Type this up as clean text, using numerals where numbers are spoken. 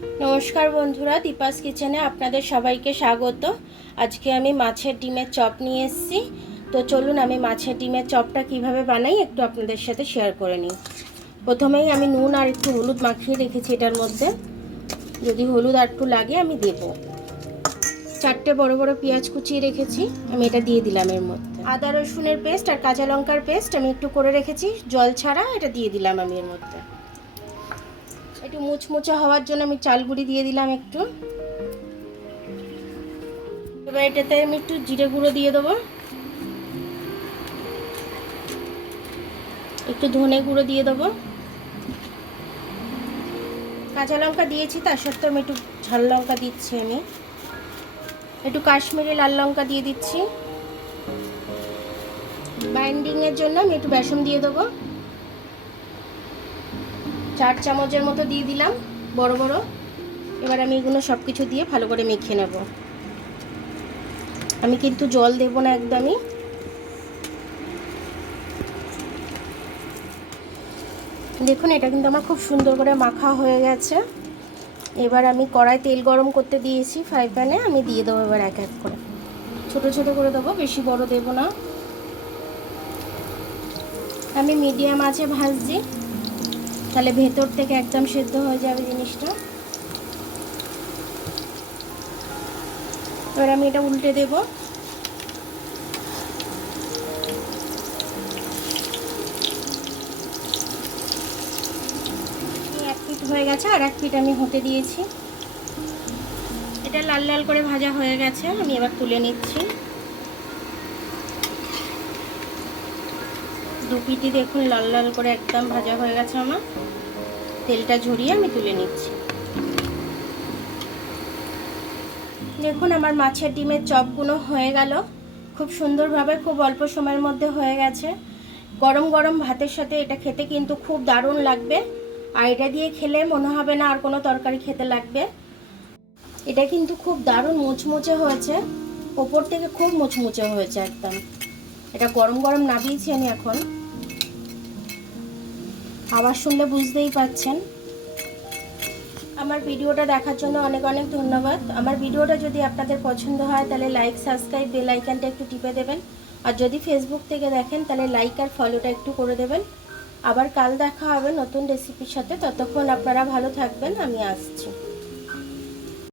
নমস্কার বন্ধুরা, দীপাস কিচেনে আপনাদের সবাইকে স্বাগত। আজকে আমি মাছের ডিমের চপ নিয়ে এসেছি। তো চলুন আমি মাছের ডিমের চপটা কিভাবে বানাই একটু আপনাদের সাথে শেয়ার করে নিই। প্রথমেই আমি নুন আর একটু হলুদ মাখিয়ে রেখেছি এটার মধ্যে, যদি হলুদ আর একটু লাগে আমি দেব। 4টে বড় বড় পেঁয়াজ কুচিয়ে রেখেছি, আমি এটা দিয়ে দিলাম এর মধ্যে। আদা রসুনের পেস্ট আর কাঁচা লঙ্কার পেস্ট আমি একটু করে রেখেছি জল ছাড়া, এটা দিয়ে দিলাম আমি এর মধ্যে। একটু মুচমুচে হওয়ার জন্য আমি চাল গুঁড়ি দিয়ে দিলাম একটু। এবার এটাতে আমি একটু জিরে গুঁড়ো দিয়ে দেবো, একটু ধনে গুঁড়ো দিয়ে দেবো। কাঁচা লঙ্কা দিয়েছি, তার সাথে আমি একটু ঝাল লঙ্কা দিচ্ছি, আমি একটু কাশ্মীরি লাল লঙ্কা দিয়ে দিচ্ছি। বাইন্ডিংয়ের জন্য আমি একটু বেসন দিয়ে দেবো, 4 চামচের মতো দিয়ে দিলাম বড় বড়। এবার আমি এগুলো সব কিছু দিয়ে ভালো করে মেখে নেব। আমি কিন্তু জল দেব না একদমই। দেখুন এটা কিন্তু আমার খুব সুন্দর করে মাখা হয়ে গেছে। এবার আমি কড়াই তেল গরম করতে দিয়েছি ফ্রাই প্যানে, আমি দিয়ে দেবো এবার এক এক করে। ছোট ছোট করে দেবো, বেশি বড় দেব না। আমি মিডিয়াম আঁচে ভাজছি, তাহলে ভেতর থেকে একদম সেদ্ধ হয়ে যাবে জিনিসটা। এবার আমি এটা উল্টে দেব। এক পিঠ হয়ে গেছে, আর এক পিঠ আমি হতে দিয়েছি। এটা লাল লাল করে ভাজা হয়ে গেছে, আমি এবার তুলে নিচ্ছি। দু পিঠই দেখুন লাল লাল করে একদম ভাজা হয়ে গেছে আমার। তেলটা ঝরিয়ে আমি তুলে নিচ্ছি। দেখুন আমার মাছের ডিমের চপগুলো হয়ে গেল খুব সুন্দরভাবে, খুব অল্প সময়ের মধ্যে হয়ে গেছে। গরম গরম ভাতের সাথে এটা খেতে কিন্তু খুব দারুণ লাগবে, আর এটা দিয়ে খেলে মনে হবে না আর কোনো তরকারি খেতে লাগবে। এটা কিন্তু খুব দারুণ মুচমুচে হয়েছে, ওপর থেকে খুব মুচমুচে হয়েছে একদম। এটা গরম গরম নামিয়েছি আমি এখন, আবার শুনলে বুঝতেই পাচ্ছেন। আমার ভিডিওটা দেখার জন্য অনেক অনেক ধন্যবাদ। আমার ভিডিওটা যদি আপনাদের পছন্দ হয় তাহলে লাইক, সাবস্ক্রাইব, বেল আইকনটা একটু টিপে দেবেন। আর যদি ফেসবুক থেকে দেখেন তাহলে লাইক আর ফলোটা একটু করে দেবেন। আবার কাল দেখা হবে নতুন রেসিপির সাথে, ততক্ষণ আপনারা ভালো থাকবেন, আমি আসছি।